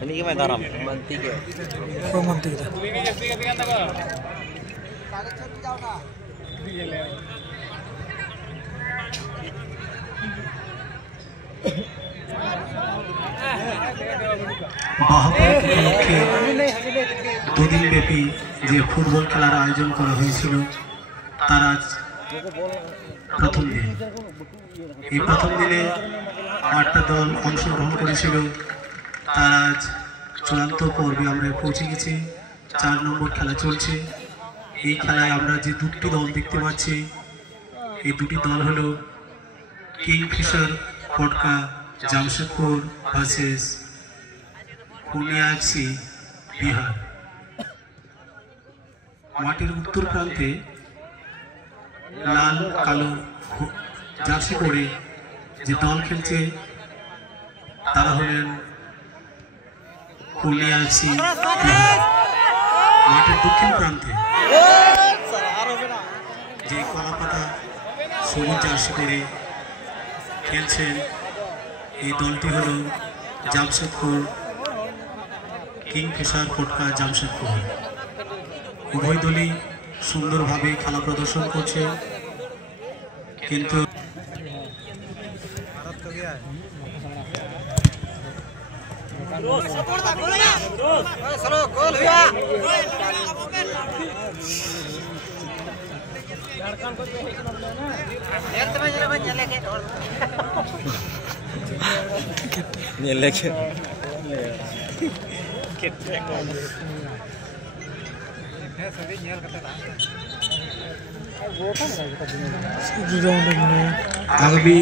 Ini gimana taram? Mantiga. Oh mantiga. দুদিন ব্যাপী যে ফুটবল খেলার আয়োজন করা হয়েছিল তার আজ প্রথম দিন। এই প্রথম দিনে 8টা দল অংশগ্রহণ করেছিল। তার আজ চূড়ান্ত পর্বে আমরা পৌঁছে গেছি। 4 নম্বর খেলা চলছে। এই খেলায় আমরা যে দুটি দল দেখতে পাচ্ছি, এই দুটি দল হলো কিংফিশার ফটকা জামশেদপুর ভার্সেস পূর্ণিয়া এফসি বিহার। মাঠের উত্তর প্রান্তে লাল কালো জার্সি পরে যে দল খেলছে তারা হলেন পূর্ণিয়া এফসি বিহার। মাঠের দক্ষিণ প্রান্তে যে কলাপাতা সবুজ জার্সি পরে খেলছেন এই দলটি হল জামশেদপুর কিংফিশার ফটকা জামশেদপুর। উভয় দলই সুন্দরভাবে খেলা প্রদর্শন করছে, কিন্তু আগামী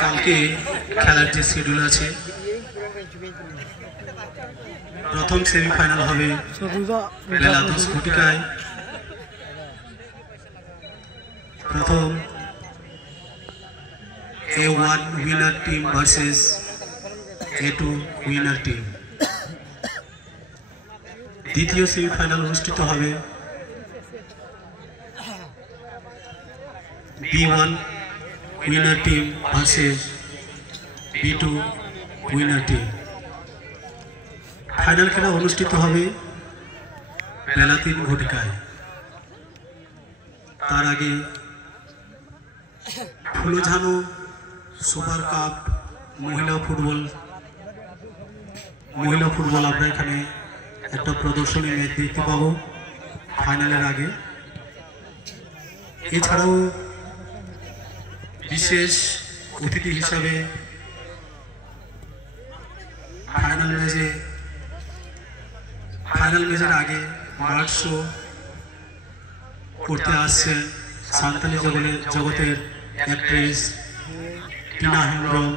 কালকে খেলার যে শিডিউল আছে, প্রথম সেমিফাইনাল হবে বেলা 10 ঘটিকায়। প্রথম A1 winner team versus A2 winner team. দ্বিতীয় সেমিফাইনাল অনুষ্ঠিত হবে B1 winner team versus B2 winner team. Final খেলা অনুষ্ঠিত হবে বেলা 3 ঘটিকায়। তার আগে ফুলঝানো সুপার কাপ মহিলা ফুটবল আমরা এখানে একটা প্রদর্শনী ম্যাচ দেখতে পাবো ফাইনালের আগে। এছাড়াও বিশেষ অতিথি হিসাবে ফাইনাল ম্যাচের আগে মাঠ শো করতে আসছেন সান্তালি জগতের অ্যাক্ট্রেস টিনা হেমব্রম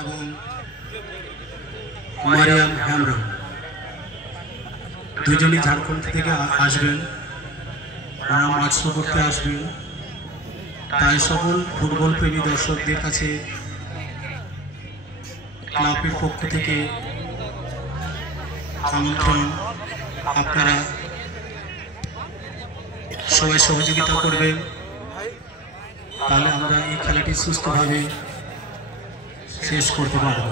এবং মারিয়াম হেমব্রম। দুজনই ঝাড়খণ্ড থেকে আসবেন, ওরা মাঠ শো করতে আসবেন। তাই সকল ফুটবল প্রেমী দর্শকদের কাছে ক্লাবের পক্ষ থেকে আমন্ত্রণ, আপনারা সবাই সহযোগিতা করবেন, তাহলে আমরা এই খেলাটি সুস্থভাবে শেষ করতে পারব।